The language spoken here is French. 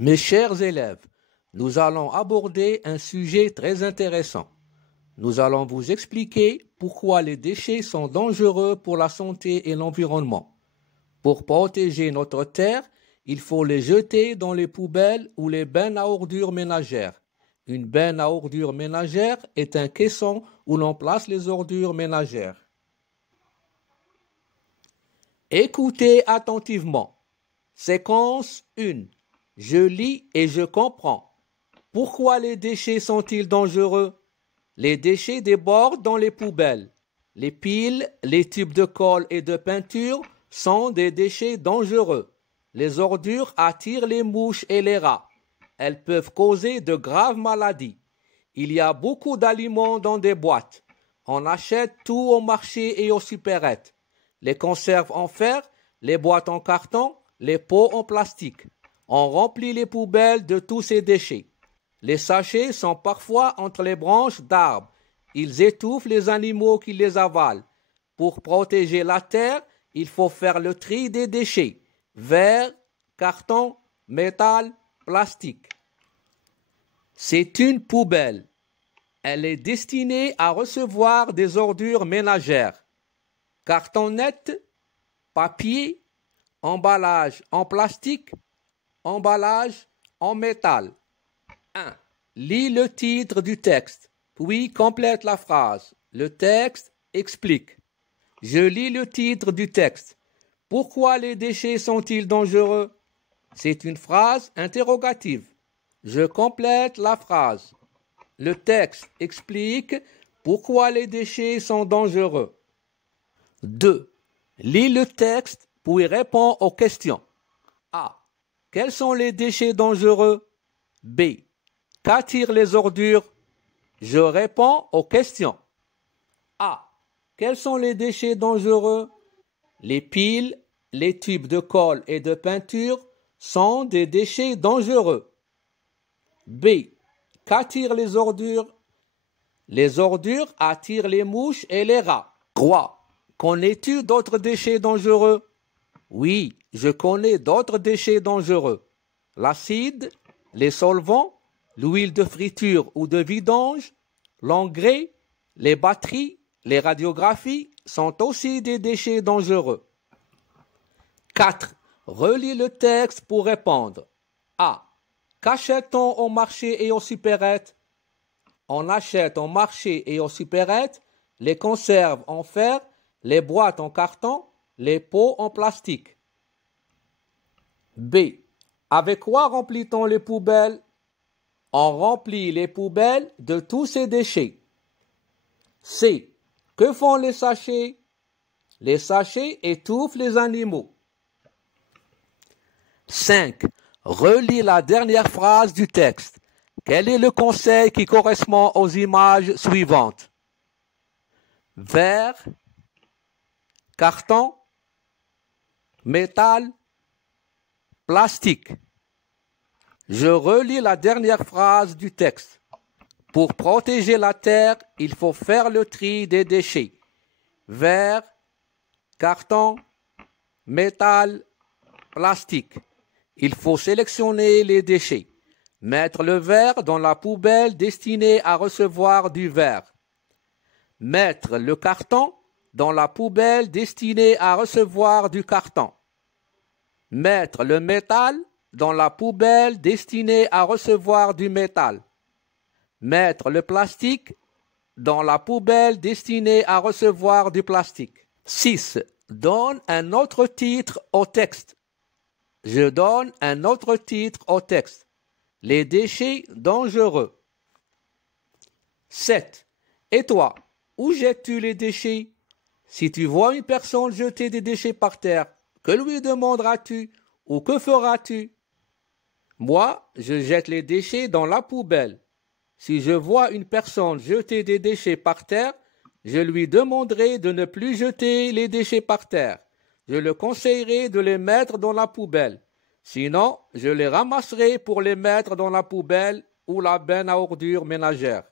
Mes chers élèves, nous allons aborder un sujet très intéressant. Nous allons vous expliquer pourquoi les déchets sont dangereux pour la santé et l'environnement. Pour protéger notre terre, il faut les jeter dans les poubelles ou les bennes à ordures ménagères. Une benne à ordures ménagères est un caisson où l'on place les ordures ménagères. Écoutez attentivement. Séquence 1. Je lis et je comprends. Pourquoi les déchets sont-ils dangereux? Les déchets débordent dans les poubelles. Les piles, les tubes de colle et de peinture sont des déchets dangereux. Les ordures attirent les mouches et les rats. Elles peuvent causer de graves maladies. Il y a beaucoup d'aliments dans des boîtes. On achète tout au marché et aux supérettes. Les conserves en fer, les boîtes en carton, les pots en plastique. On remplit les poubelles de tous ces déchets. Les sachets sont parfois entre les branches d'arbres. Ils étouffent les animaux qui les avalent. Pour protéger la terre, il faut faire le tri des déchets. Verre, carton, métal, plastique. C'est une poubelle. Elle est destinée à recevoir des ordures ménagères. Carton net, papier, emballage en plastique, emballage en métal. 1. Lis le titre du texte, puis complète la phrase. Le texte explique. Je lis le titre du texte. Pourquoi les déchets sont-ils dangereux? C'est une phrase interrogative. Je complète la phrase. Le texte explique pourquoi les déchets sont dangereux. 2. Lis le texte puis réponds aux questions. A. Quels sont les déchets dangereux? B. Qu'attirent les ordures? Je réponds aux questions. A. Quels sont les déchets dangereux? Les piles, les tubes de colle et de peinture sont des déchets dangereux. B. Qu'attirent les ordures? Les ordures attirent les mouches et les rats. 3. Connais-tu d'autres déchets dangereux? Oui, je connais d'autres déchets dangereux. L'acide, les solvants, l'huile de friture ou de vidange, l'engrais, les batteries, les radiographies sont aussi des déchets dangereux. 4. Relis le texte pour répondre. A. Qu'achète-t-on au marché et aux supérettes? On achète au marché et aux supérettes les conserves en fer, les boîtes en carton, les pots en plastique. B. Avec quoi remplit-on les poubelles? On remplit les poubelles de tous ces déchets. C. Que font les sachets? Les sachets étouffent les animaux. 5. Relis la dernière phrase du texte. Quel est le conseil qui correspond aux images suivantes? Verre, carton, métal, plastique. Je relis la dernière phrase du texte. Pour protéger la terre, il faut faire le tri des déchets. Verre, carton, métal, plastique. Il faut sélectionner les déchets. Mettre le verre dans la poubelle destinée à recevoir du verre. Mettre le carton dans la poubelle destinée à recevoir du carton. Mettre le métal dans la poubelle destinée à recevoir du métal. Mettre le plastique dans la poubelle destinée à recevoir du plastique. 6. Donne un autre titre au texte. Je donne un autre titre au texte. Les déchets dangereux. 7. Et toi, où jettes-tu les déchets? Si tu vois une personne jeter des déchets par terre, que lui demanderas-tu ou que feras-tu? Moi, je jette les déchets dans la poubelle. Si je vois une personne jeter des déchets par terre, je lui demanderai de ne plus jeter les déchets par terre. Je le conseillerai de les mettre dans la poubelle. Sinon, je les ramasserai pour les mettre dans la poubelle ou la benne à ordures ménagères.